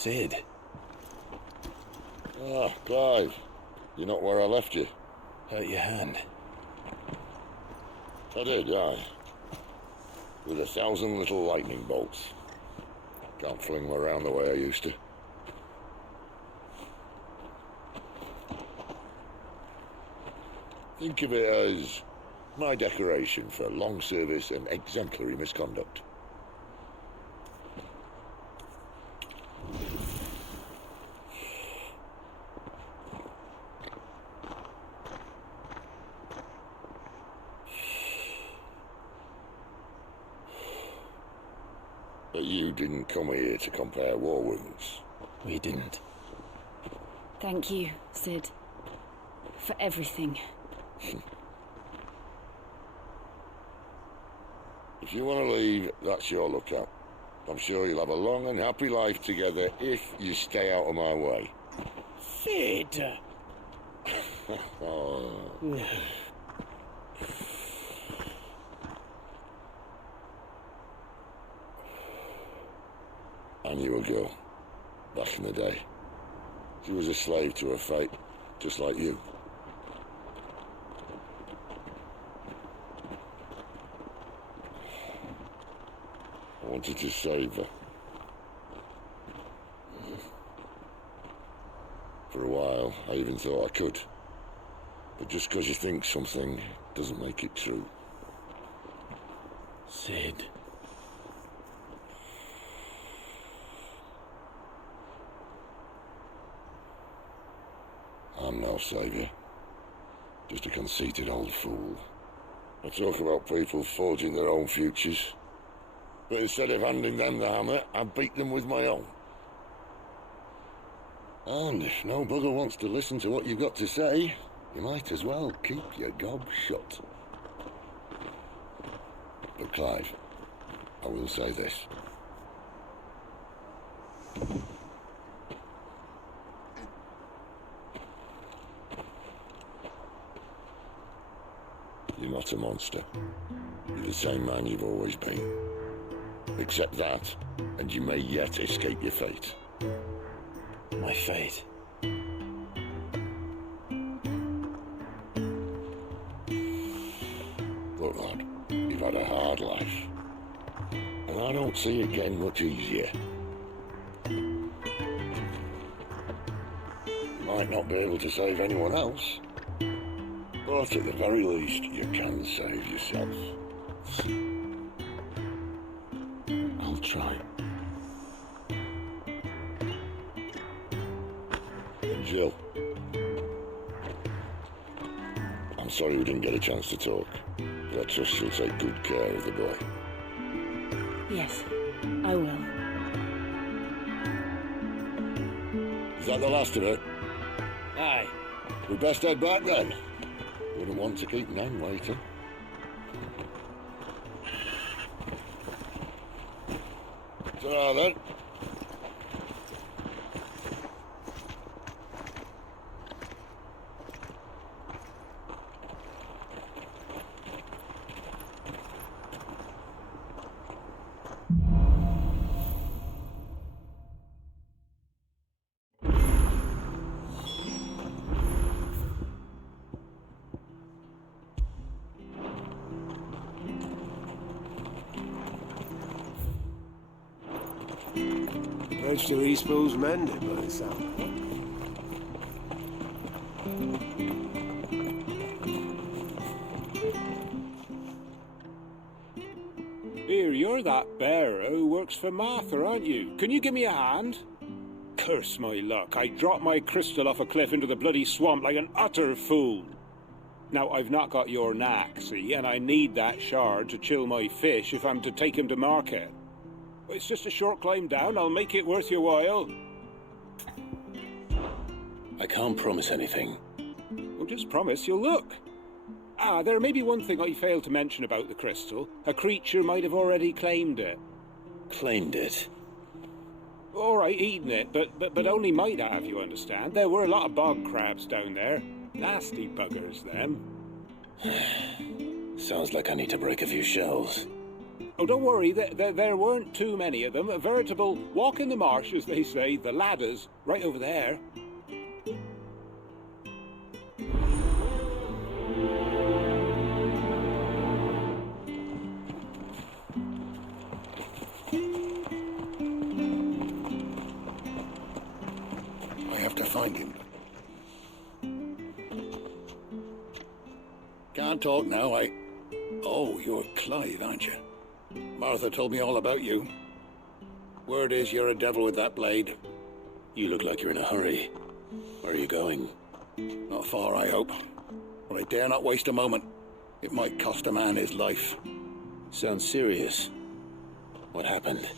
Sid. Ah, Clive. You're not where I left you. Hurt your hand. I did, aye. With 1,000 little lightning bolts. Can't fling them around the way I used to. Think of it as my decoration for long service and exemplary misconduct. But you didn't come here to compare war wounds. We didn't. Thank you, Sid. For everything. If you want to leave, that's your lookout. I'm sure you'll have a long and happy life together if you stay out of my way. Sid! Oh. I knew a girl, back in the day. She was a slave to her fate, just like you. I wanted to save her. For a while, I even thought I could. But just because you think something doesn't make it true. Sid. I'm no saviour. Just a conceited old fool. I talk about people forging their own futures. But instead of handing them the hammer, I beat them with my own. And if no bugger wants to listen to what you've got to say, you might as well keep your gob shut. But Clive, I will say this. You're not a monster. You're the same man you've always been. Accept that, and you may yet escape your fate. My fate. Look, lad, you've had a hard life. And I don't see it getting much easier. You might not be able to save anyone else, but at the very least, you can save yourself. I'll try. And Jill, I'm sorry we didn't get a chance to talk, but I trust you'll take good care of the boy. Yes, I will. Is that the last of it? Aye. We best head back then. Wouldn't want to keep Nan waiting. Ta-ra then. Bridge to Eastpool's mended by the sound of it. Here, you're that bearer who works for Martha, aren't you? Can you give me a hand? Curse my luck, I dropped my crystal off a cliff into the bloody swamp like an utter fool. Now, I've not got your knack, see, and I need that shard to chill my fish if I'm to take him to market. It's just a short climb down, I'll make it worth your while. I can't promise anything. Well, just promise you'll look. Ah, there may be one thing I failed to mention about the crystal. A creature might have already claimed it. Claimed it. All right, eaten it, but only might have, you understand. There were a lot of bog crabs down there. Nasty buggers, them. Sounds like I need to break a few shells. Oh, don't worry, there weren't too many of them. A veritable walk in the marsh, as they say, the ladders, right over there. I have to find him. Can't talk now, Oh, you're Clive, aren't you? Martha told me all about you. Word is you're a devil with that blade. You look like you're in a hurry. Where are you going? Not far, I hope. But I dare not waste a moment. It might cost a man his life. Sounds serious. What happened?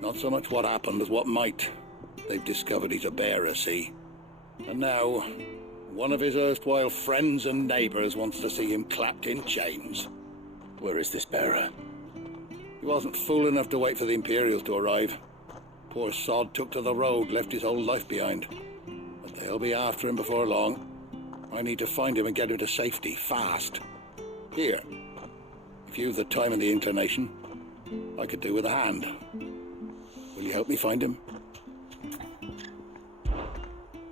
Not so much what happened as what might. They've discovered he's a bearer, see? And now, one of his erstwhile friends and neighbors wants to see him clapped in chains. Where is this bearer? He wasn't fool enough to wait for the Imperials to arrive. Poor sod took to the road, left his whole life behind. But they'll be after him before long. I need to find him and get him to safety, fast. Here, if you've the time and the inclination, I could do with a hand. Will you help me find him?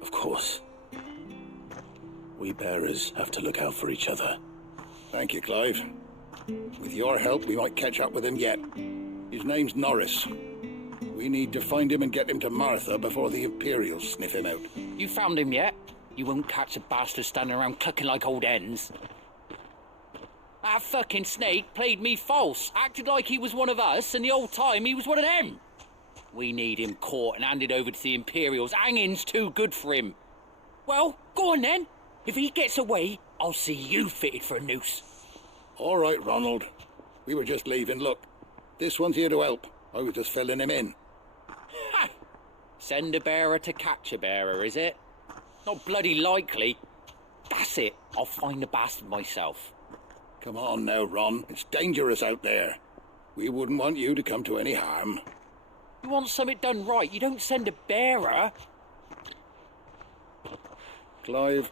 Of course. We bearers have to look out for each other. Thank you, Clive. With your help, we might catch up with him yet. His name's Norris. We need to find him and get him to Martha before the Imperials sniff him out. You found him yet? You won't catch a bastard standing around clucking like old hens. That fucking snake played me false, acted like he was one of us, and the whole time he was one of them. We need him caught and handed over to the Imperials. Hanging's too good for him. Well, go on then. If he gets away, I'll see you fitted for a noose. All right, Ronald. We were just leaving. Look, this one's here to help. I was just filling him in. Ha! Send a bearer to catch a bearer, is it? Not bloody likely. That's it. I'll find the bastard myself. Come on now, Ron. It's dangerous out there. We wouldn't want you to come to any harm. You want something done right, you don't send a bearer. Clive,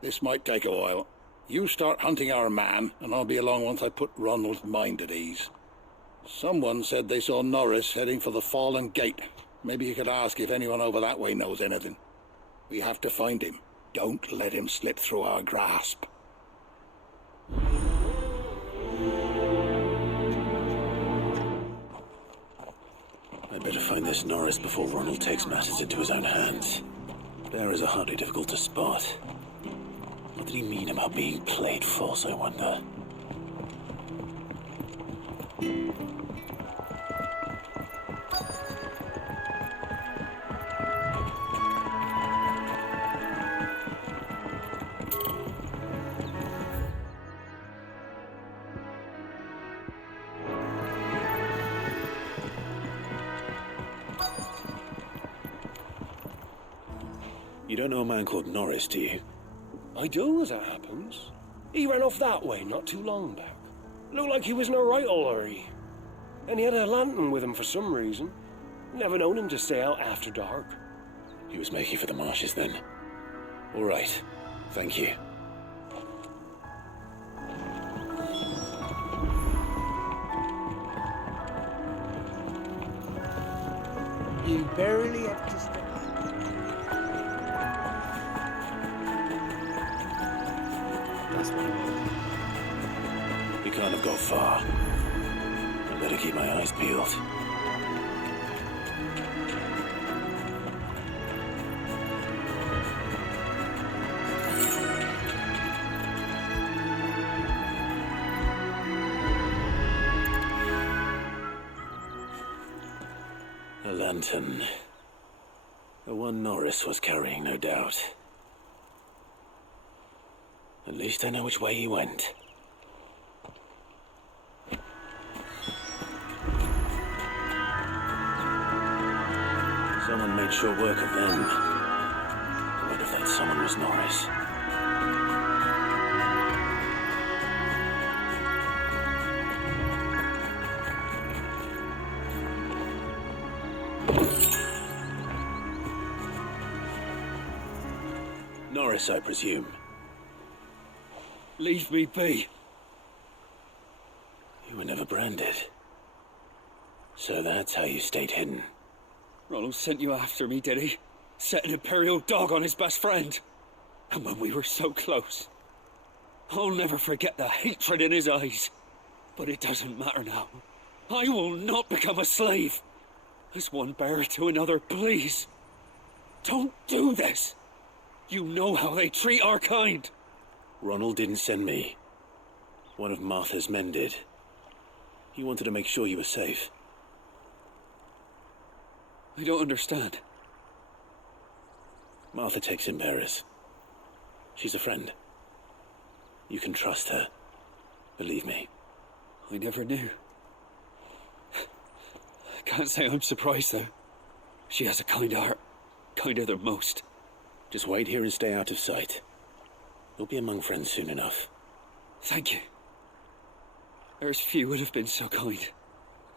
this might take a while. You start hunting our man, and I'll be along once I put Ronald's mind at ease. Someone said they saw Norris heading for the Fallen Gate. Maybe you could ask if anyone over that way knows anything. We have to find him. Don't let him slip through our grasp. I'd better find this Norris before Ronald takes matters into his own hands. Bearers are hardly difficult to spot. What did he mean about being played false, I wonder? You don't know a man called Norris, do you? I do, as it happens. He ran off that way not too long back. Looked like he was in a right old hurry. And he had a lantern with him for some reason. Never known him to stay out after dark. He was making for the marshes then. All right. Thank you. You barely have to step. He can't have got far. I better keep my eyes peeled. A lantern. The one Norris was carrying, no doubt. At least I know which way he went. Someone made short work of them. I wonder if that someone was Norris. Norris, I presume. Leave me be. You were never branded. So that's how you stayed hidden. Ronald sent you after me, did he? Set an Imperial dog on his best friend. And when we were so close. I'll never forget the hatred in his eyes. But it doesn't matter now. I will not become a slave. As one bearer to another, please. Don't do this. You know how they treat our kind. Ronald didn't send me. One of Martha's men did. He wanted to make sure you were safe. I don't understand. Martha takes in bearers. She's a friend. You can trust her. Believe me. I never knew. I can't say I'm surprised, though. She has a kind heart. Kinder than most. Just wait here and stay out of sight. You'll be among friends soon enough. Thank you. There's few would have been so kind.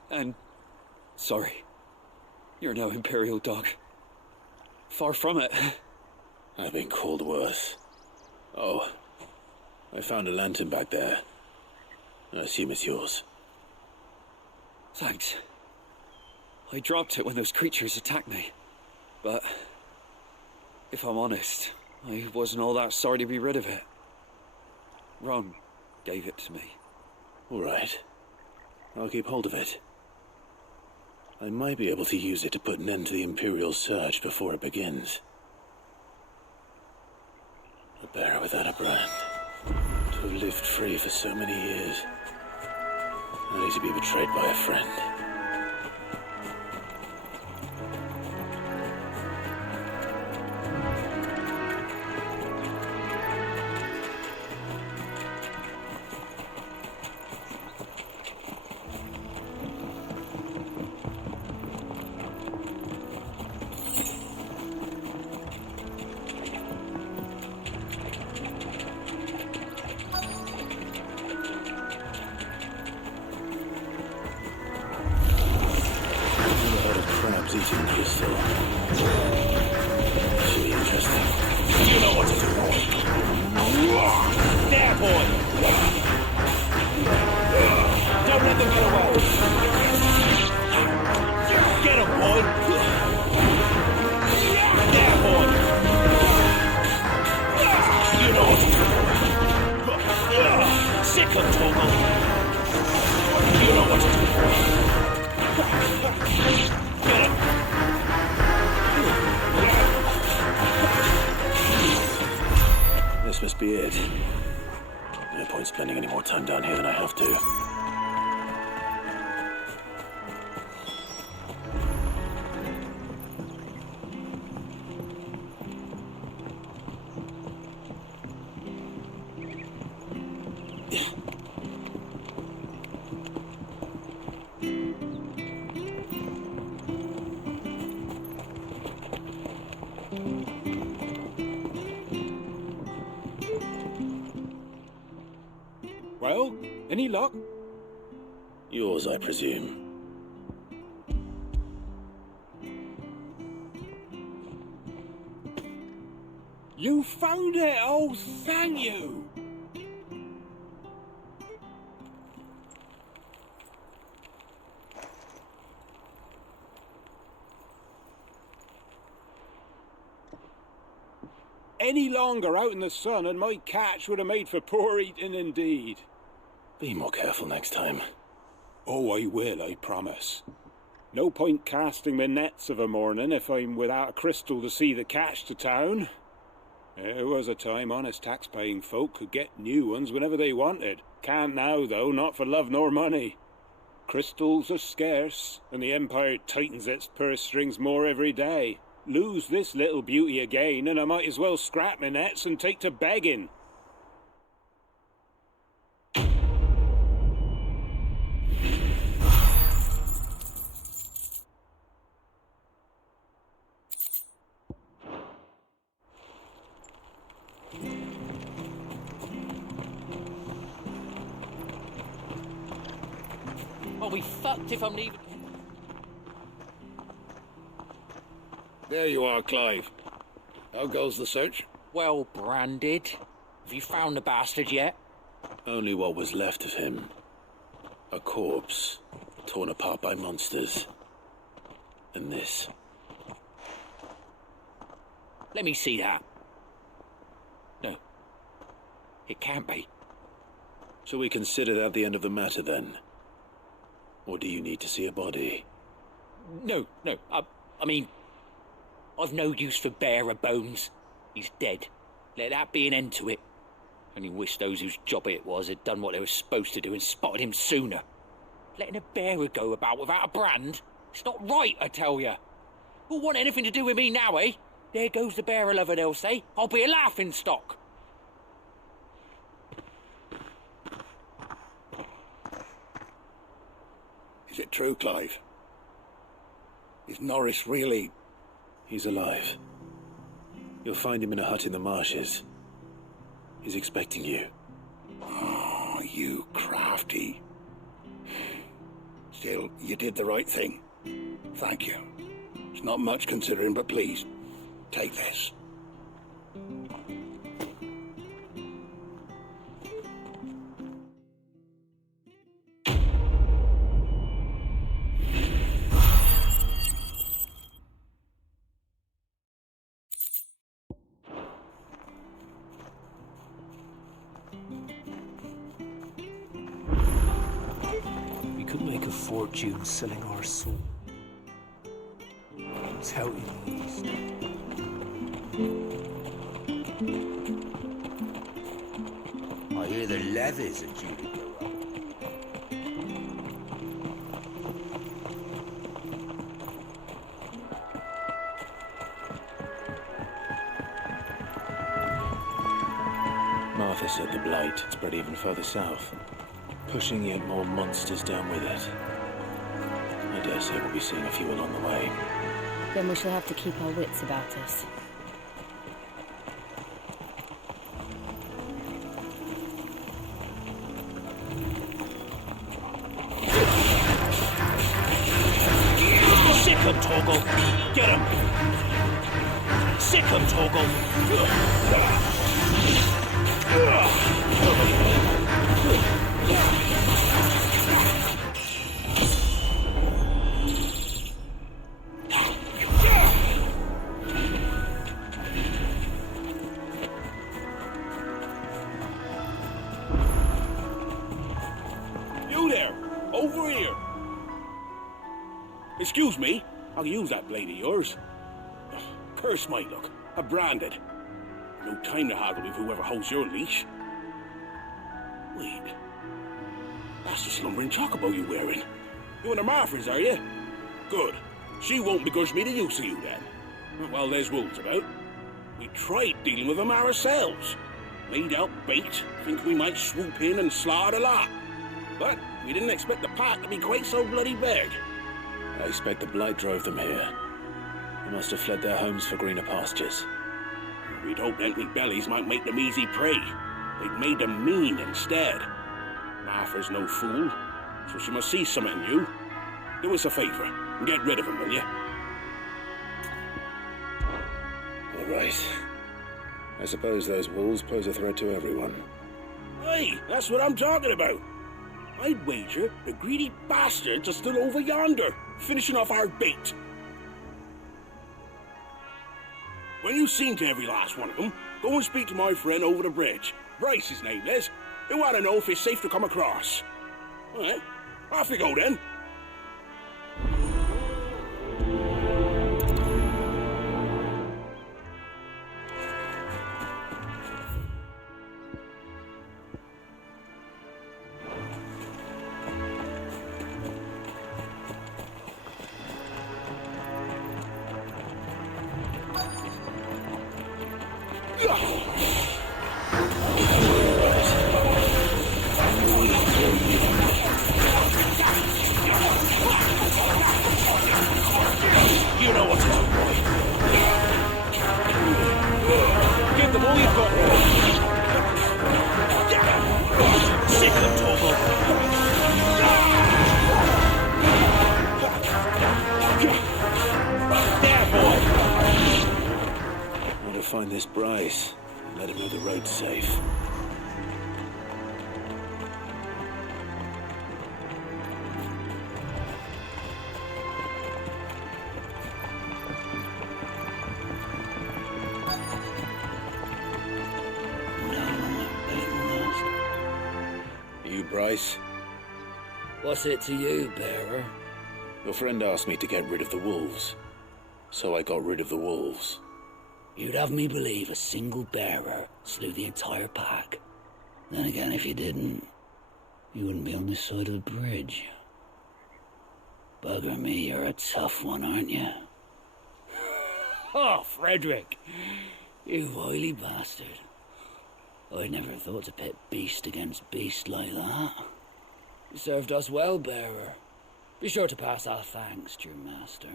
And... sorry. You're no Imperial dog. Far from it. I've been called worse. Oh, I found a lantern back there. I assume it's yours. Thanks. I dropped it when those creatures attacked me. But... if I'm honest, I wasn't all that sorry to be rid of it. Ron gave it to me. All right. I'll keep hold of it. I might be able to use it to put an end to the Imperial surge before it begins. A bearer without a brand. To have lived free for so many years. Only to be betrayed by a friend. Eating crystal. Should be interesting. You know what to do, boy. There, boy. Don't let them get away. Get him, boy. There, boy. You know what to do. Sick of Torgal. You know what to do. Get him. This must be it. No point spending any more time down here than I have to. Well, any luck? Yours, I presume. You found it! Oh, thank you! Any longer out in the sun and my catch would have made for poor eating indeed. Be more careful next time. Oh, I will, I promise. No point casting my nets of a morning if I'm without a crystal to see the catch to town. There was a time honest tax-paying folk could get new ones whenever they wanted. Can't now, though, not for love nor money. Crystals are scarce, and the Empire tightens its purse strings more every day. Lose this little beauty again, and I might as well scrap my nets and take to begging. I'll be fucked if I'm leaving. There you are, Clive. How goes the search? Well branded. Have you found the bastard yet? Only what was left of him. A corpse, torn apart by monsters. And this. Let me see that. No. It can't be. Shall we consider that the end of the matter, then? Or do you need to see a body? No. I mean, I've no use for bearer bones. He's dead. Let that be an end to it. Only wish those whose job it was had done what they were supposed to do and spotted him sooner. Letting a bearer go about without a brand? It's not right, I tell you. Who'll want anything to do with me now, eh? There goes the bearer lover, they'll say. I'll be a laughing stock. Is it true, Clive? Is Norris really... He's alive. You'll find him in a hut in the marshes. He's expecting you. Oh, you crafty. Still, you did the right thing. Thank you. It's not much considering, but please, take this. We could make a fortune selling our soul. It's out in the east. I hear the levies are due to go up. Martha said the blight had spread even further south, pushing yet more monsters down with it. I dare say we'll be seeing a few along the way. Then we shall have to keep our wits about us. Sick him, Torgal! Get him! Sick him, Torgal! You there! Over here! Excuse me, I'll use that blade of yours. Curse my luck, I'm branded. No time to haggle with whoever holds your leash. Wait, that's the slumbering chocobo you're wearing. You and the Marfors, are you? Good. She won't begrudge me the use of you then. Well, there's wolves about. We tried dealing with them ourselves. Laid out bait, think we might swoop in and slaughter the lot. But we didn't expect the pack to be quite so bloody big. I expect the blight drove them here. They must have fled their homes for greener pastures. We'd hoped empty bellies might make them easy prey. They'd made them mean instead. Martha's no fool, so she must see something in you. Do us a favour and get rid of them, will you? All right. I suppose those wolves pose a threat to everyone. Hey, that's what I'm talking about. I'd wager the greedy bastards are still over yonder, finishing off our bait. When you've seen to every last one of them, go and speak to my friend over the bridge. Bryce, his name is. He want to know if it's safe to come across. All right, off we go then. You know what to do, boy. Give them all you've got. Sick of them, Torgal. There, boy. I want to find this Bryce and let him know the road's safe. Bryce. What's it to you, bearer? Your friend asked me to get rid of the wolves. So I got rid of the wolves. You'd have me believe a single bearer slew the entire pack. Then again, if you didn't, you wouldn't be on this side of the bridge. Bugger me, you're a tough one, aren't you? Oh, Frederick! You wily bastard. I never thought to pit beast against beast like that. You served us well, bearer. Be sure to pass our thanks to your master.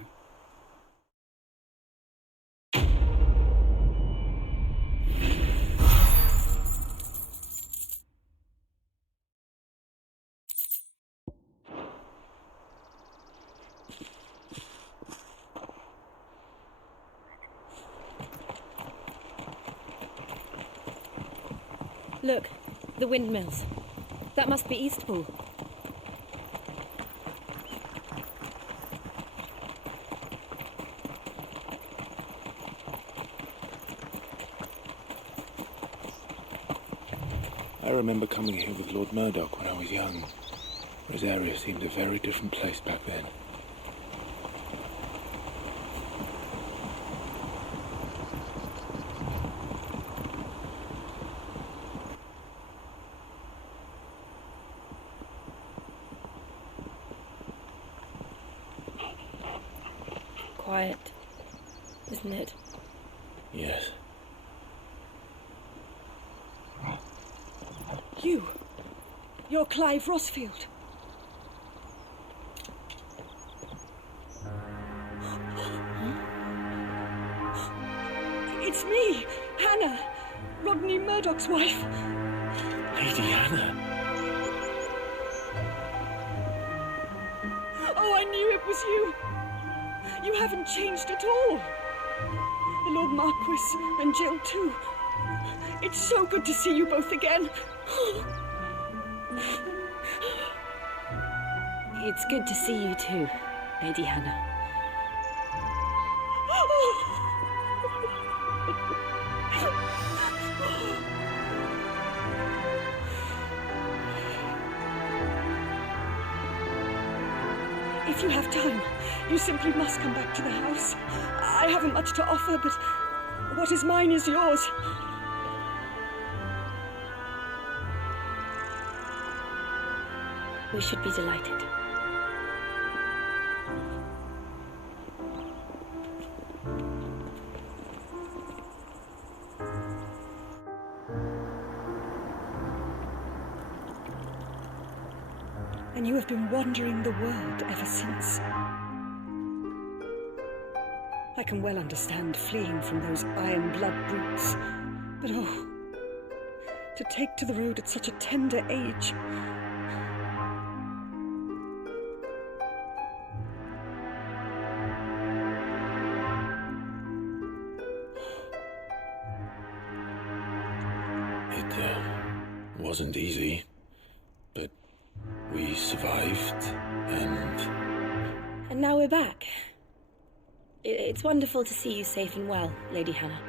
Look, the windmills. That must be Eastpool. I remember coming here with Lord Murdoch when I was young. This area seemed a very different place back then. Quiet, isn't it? Yes. You're Clive Rossfield. It's me, Hannah, Rodney Murdoch's wife. Lady Hannah. Oh, I knew it was you. You haven't changed at all. The Lord Marquis and Jill too. It's so good to see you both again. It's good to see you too, Lady Hannah. If you have time, you simply must come back to the house. I haven't much to offer, but what is mine is yours. We should be delighted. And you have been wandering the world ever since. I can well understand fleeing from those iron blood brutes, but oh, to take to the road at such a tender age. It wasn't easy, but we survived, and now we're back. It's wonderful to see you safe and well, Lady Hannah.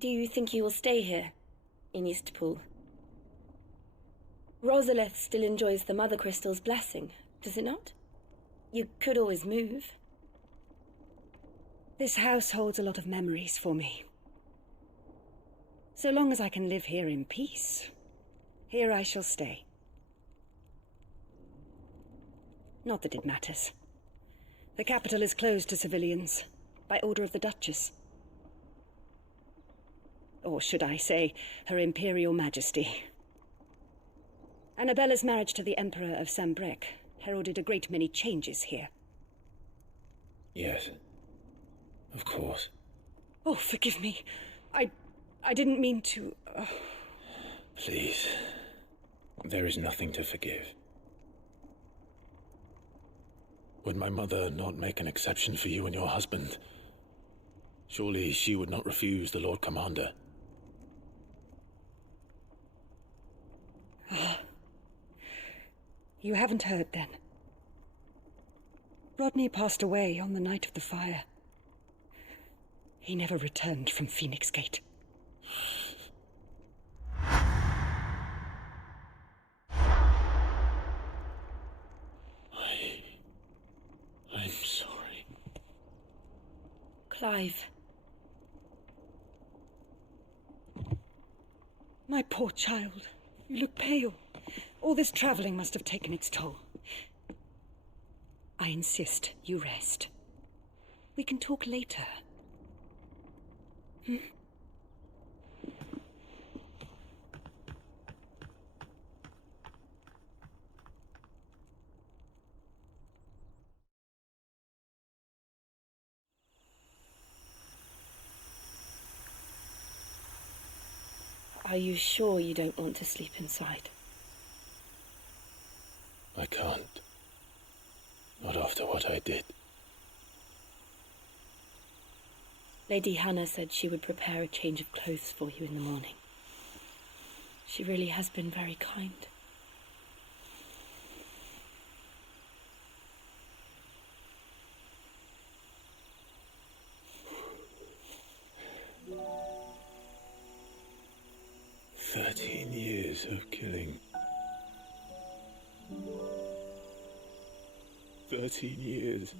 Do you think you will stay here, in Eastpool? Rosalith still enjoys the Mother Crystal's blessing, does it not? You could always move. This house holds a lot of memories for me. So long as I can live here in peace, here I shall stay. Not that it matters. The capital is closed to civilians, by order of the Duchess. Or should I say, Her Imperial Majesty. Annabella's marriage to the Emperor of Sambrec heralded a great many changes here. yes, of course. Oh, forgive me. I didn't mean to... Please, there is nothing to forgive. Would my mother not make an exception for you and your husband? Surely she would not refuse the Lord Commander. You haven't heard, then. Rodney passed away on the night of the fire. He never returned from Phoenix Gate. I'm sorry. Clive. My poor child. You look pale. All this traveling must have taken its toll. I insist you rest. We can talk later. Hmm? Are you sure you don't want to sleep inside? I can't. Not after what I did. Lady Hannah said she would prepare a change of clothes for you in the morning. She really has been very kind. Years of killing. 13 years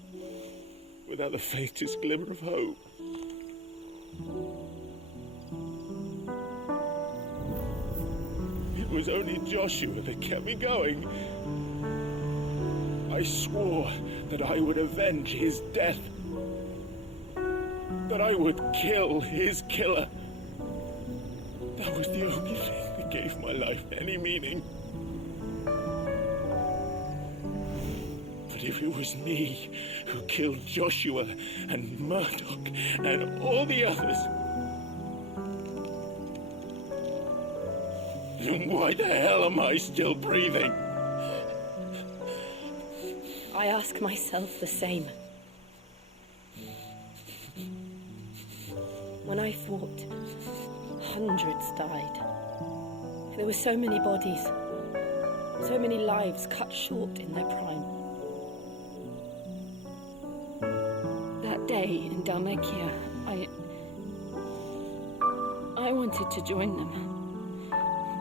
without the faintest glimmer of hope. It was only Joshua that kept me going. I swore that I would avenge his death. That I would kill his killer. That was the only thing that gave my life any meaning. But if it was me who killed Joshua and Murdoch and all the others, then why the hell am I still breathing? I ask myself the same. When I fought, hundreds died. There were so many bodies, so many lives cut short in their prime. That day in Dalmekia, I wanted to join them.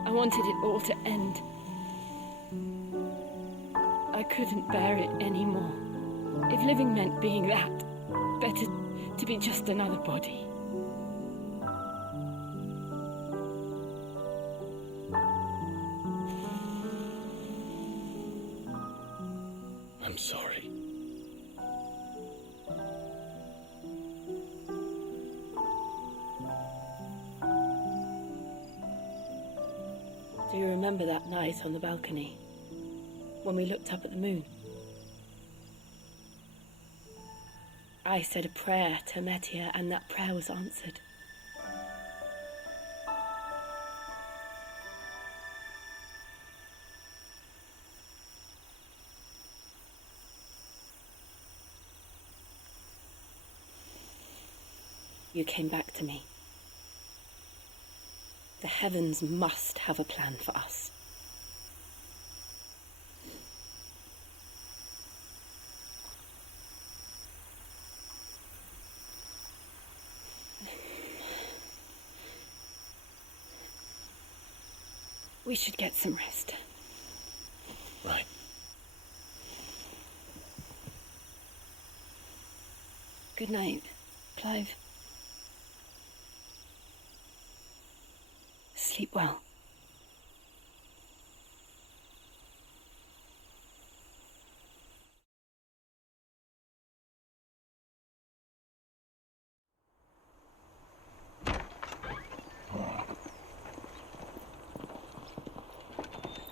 I wanted it all to end. I couldn't bear it anymore. If living meant being that, better to be just another body. I'm sorry. Do you remember that night on the balcony, when we looked up at the moon? I said a prayer to Metia, and that prayer was answered. You came back to me. The heavens must have a plan for us. We should get some rest. Right. Good night, Clive. Sleep well.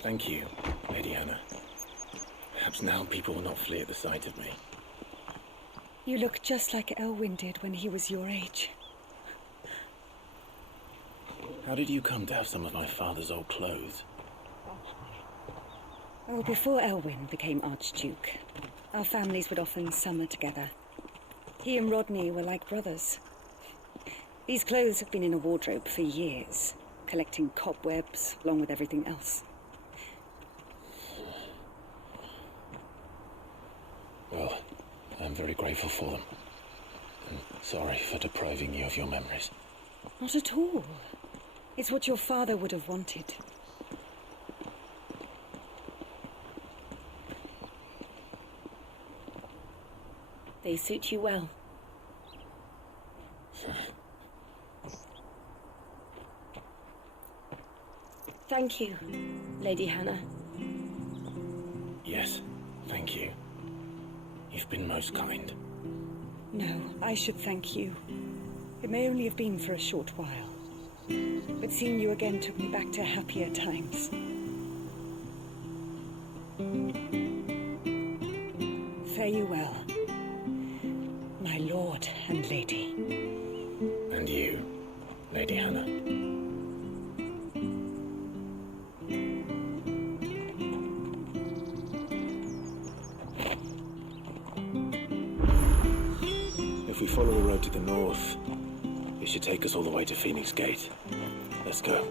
Thank you, Lady Hannah. Perhaps now people will not flee at the sight of me. You look just like Elwyn did when he was your age. How did you come to have some of my father's old clothes? Oh, before Elwyn became Archduke, our families would often summer together. He and Rodney were like brothers. These clothes have been in a wardrobe for years, collecting cobwebs along with everything else. Well, I'm very grateful for them. And sorry for depriving you of your memories. Not at all. It's what your father would have wanted. They suit you well. Thank you, Lady Hannah. Yes, thank you. You've been most kind. No, I should thank you. It may only have been for a short while. But seeing you again took me back to happier times. Fare you well, my lord and lady. And you, Lady Hannah. If we follow the road to the north, it should take us all the way to Phoenix Gate. Let's go.